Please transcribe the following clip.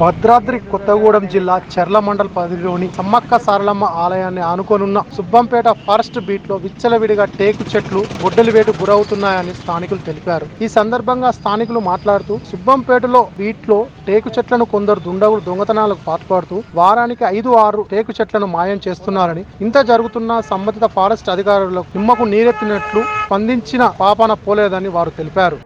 భద్రాద్రి కొత్తగూడెం జిల్లా చెర్ల మండల పరిధిలోని సమ్మక్క సారలమ్మ ఆలయాన్ని ఆనుకోనున్న సుబ్బంపేట ఫారెస్ట్ బీట్లో విచ్చలవిడిగా టేకు చెట్లు గొడ్డలి వేటు గురవుతున్నాయని స్థానికులు తెలిపారు. ఈ సందర్భంగా స్థానికులు మాట్లాడుతూ సుబ్బంపేటలో బీట్లో టేకు చెట్లను కొందరు దుండగులు దొంగతనాలకు పాల్పడుతూ వారానికి ఐదు ఆరు టేకు చెట్లను మాయం చేస్తున్నారని ఇంత జరుగుతున్న సంబంధిత ఫారెస్ట్ అధికారులకు నిమ్మకు నీరెత్తినట్లు స్పందించిన పాపన పోలేదని వారు తెలిపారు.